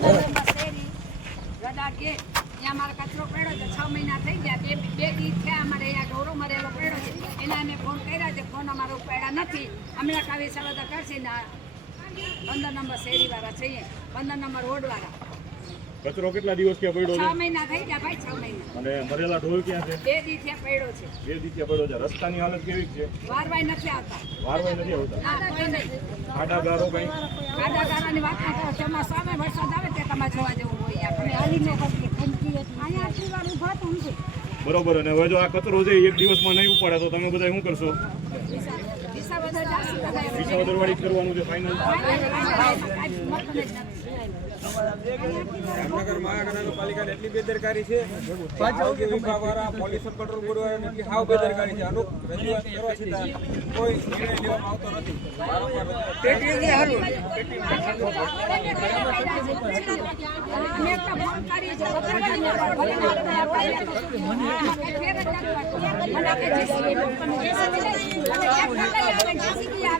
પંદર શેરી ગડા ગેટ ત્યાં મારો કચરો પડ્યો છે છ મહિના થઈ ગયા બે બે દી થયા અમારે અહીંયા ઢોરો મરેલો પડ્યો છે. એને અમે ફોન કર્યા છે ફોન અમારો ઉપાડ્યા નથી. હમણાં કાવી સવાદ કરશે ને પંદર નંબર શેરીવાળા છીએ પંદર નંબર રોડવાળા કચરો કેટલા દિવસ ક્યાં પડ્યો છ? છે મહિના થઈ ગયા ભાઈ છ મહિના. અને મરેલા ઢોર ક્યાં છે? બે દી પડ્યો છે. બે પડ્યો છે. રસ્તાની હાલત કેવી છે? વારવાય નથી આવતા. નથી ગારો કઈ? ગાડા ગાડાની વાત ના કરો ચોમાસું આવે વરસાદ આવે તે તમારે જોવા જેવું હોય આપણે હાલીને અહીંયા આટલી વાર ઊભા તો નથી બરોબર અને હવે જો આ કચરો છે એક દિવસમાં નહીં ઉપાડે તો તમે બધા શું કરશો? દિશા બધા કરવાનું છે ફાઇનલ જામનગર મહાનગરપાલિકાની એટલી બેદરકારી છે આરોગ્ય વિભાગ વાળા પોલ્યુશન કંટ્રોલ બોર્ડ વાળા એટલી હાવ બેદરકારી છે. અનુક રજૂઆત કરવા છતાં કોઈ નિર્ણય લેવામાં આવતો નથી.